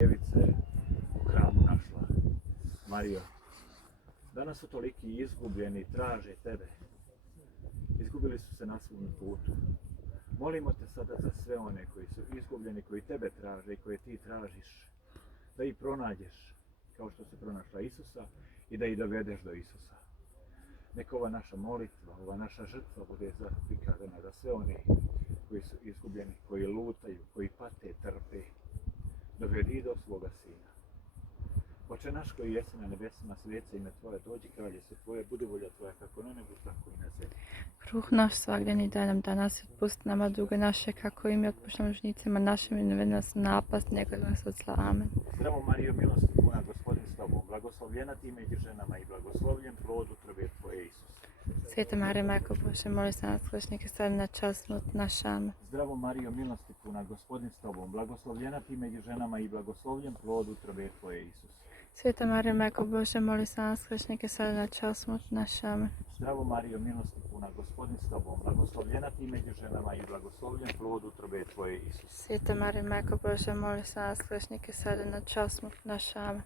djevice u hramu našla. Marijo, danas su toliki izgubljeni, traže tebe. Izgubili su se na svom putu. Molimo te sada za sve one koji su izgubljeni, koji tebe traže i koje ti tražiš, da ih pronađeš kao što si pronašla Isusa i da ih dovedeš do Isusa. Neka ova naša molitva, ova naša žrtva bude prikazana za sve one koji su izgubljeni, koji lutaju, koji pate, trpe. Dovedi do svoga Sina. Oče naš koji jesi na nebesima, sveti ime Tvoje, dođi kraljevstvo Tvoje, budi volja Tvoja kako na nebu, tako i na zemlji. Kruh naš svagdani daj nam danas, otpusti nama duge naše, kako i mi otpuštamo dužnicima našim i ne vedi nas u napast, nego nas od zla. Amen. Zdravo Marijo, milosti puna, Gospodin s Tobom, blagoslovljena ti među ženama i blagoslovljen plod utrobe Tvoje, Isus. Sveta Marija, Majko Božja, moli za nas grešnike, sad i na čas smrti naše. Amen. Zdravo Marijo, milosti puna, Gospodin s Tobom, blagoslovljena ti među ženama i blagoslovljen plod utrobe Tvoje, Isus. Sveta Marija, Majko Božja, moli za nas grešnike, sad i na čas smrti naše. Amen. Zdravo Marijo, milosti puna, Gospodin s Tobom, blagoslovljena ti među ženama i blagoslovljen plod utrobe Tvoje, Isus. Sveta Marija, Majko Božja, moli za nas grešnike, sad i na čas smrti naše. Amen.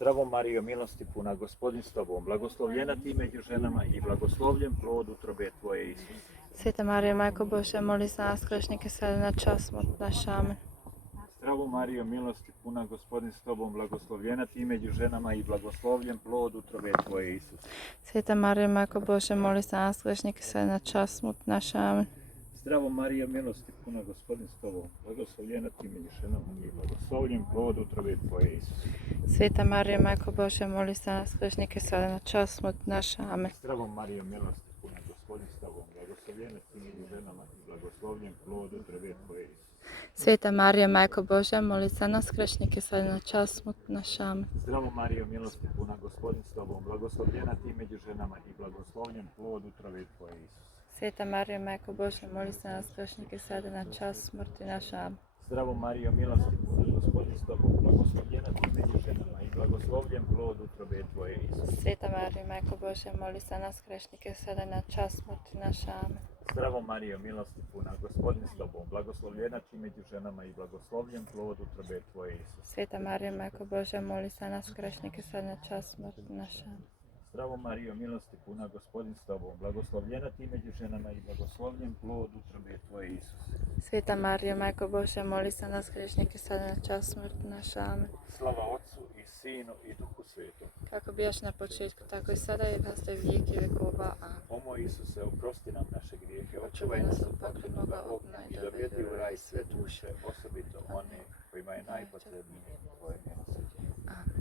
Zdravo Marijo, milosti puna, Gospodin s Tobom, blagoslovljena ti među ženama i blagoslovljen plod utrobe Tvoje, Isus. Sveta Marija, Majko Božja, moli za nas grešnike, sad i na čas smrti naše. Amen. Zdravo Marijo, milosti puna, Gospodin s Tobom, blagoslovljena ti među ženama i blagoslovljen plod utrobe Tvoje, Isus. Sveta Marija, Majko Božja, moli za nas grešnike, sad i na čas smrti naše. Amen. Zdravo Marijo, milosti puna, Gospodin s Tobom, blagoslovljena ti među ženama i blagoslovljen plod utrobe Tvoje, Isus. Sveta Marija, Majko Božja, moli za nas grešnike, sad i na čas smrti naše. Amen. Zdravo Marijo, milosti puna, Gospodin s Tobom, blagoslovljena ti među ženama i blagoslovljen plod utrobe Tvoje, Isus. Sveta Marija, Majko Božja, moli za nas grešnike, sad i na čas smrti naše. Amen. Zdravo Marijo, milosti puna, Gospodin s Tobom, blagoslovljena ti među ženama i blagoslovljen plod utrobe Tvoje, Isus. Sveta Marija, Majko Božja, moli za nas grešnike, sad i na čas smrti naše. Amen. Zdravo Marijo, milosti puna, Gospodin s Tobom, blagoslovljena ti među ženama i blagoslovljen plod utrobe Tvoje, Isus. Sveta Marija, Majko Božja, moli za nas grešnike, sad i na čas smrti naše. Amen. Zdravo Marijo, milosti puna, Gospodin s Tobom, blagoslovljena ti među ženama i blagoslovljen plod utrobe Tvoje, Isus. Sveta Marija, Majko Božja, moli za nas grešnike, sad i na čas smrti naše. Amen. Zdravo Marijo, milosti puna, Gospodin s Tobom, blagoslovljena ti među ženama i blagoslovljen plod utrobe Tvoje, Isus. Sveta Marija, Majko Božja, moli za nas grešnike, sad i na čas smrti naše. Amen. Slava Otcu i Sinu i Duhu Svetom. Kako bijaš na početku, tako i sada i nastaje vijeki vekova. Amen. O moj Isuse, oprosti nam naše grijehe, Očuvaj nas od paklenog ogna i dovedi u raj sve duše, osobito one kojima je najpotrebnije Tvoje milosrđe. Amen.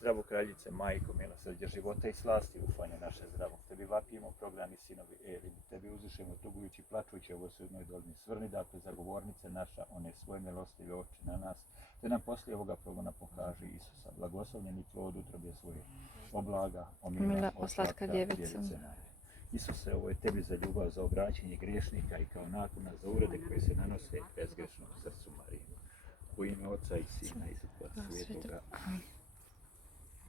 Zdravo Kraljice, Majko, milosrđe života i slasti, ufanje naše zdravo. Tebi vapimo, prognani sinovi Eli, tebi uzvišemo tugujući, plačući ovo sudnoj dolini. Svrni dakle zagovornice naša, one svoje milostive oči na nas, te nam poslije ovoga progona pokaži Isusa, blagoslovljeni plod utrobe svoje, oblaga, omila, oslatka djevice. naše. Isuse, ovo je tebi za ljubav, za obraćanje griješnika i kao nakona za urede koje se nanose bezgrešnom srcu Marije. U ime Oca i Sina i Duha Svetoga. Amen.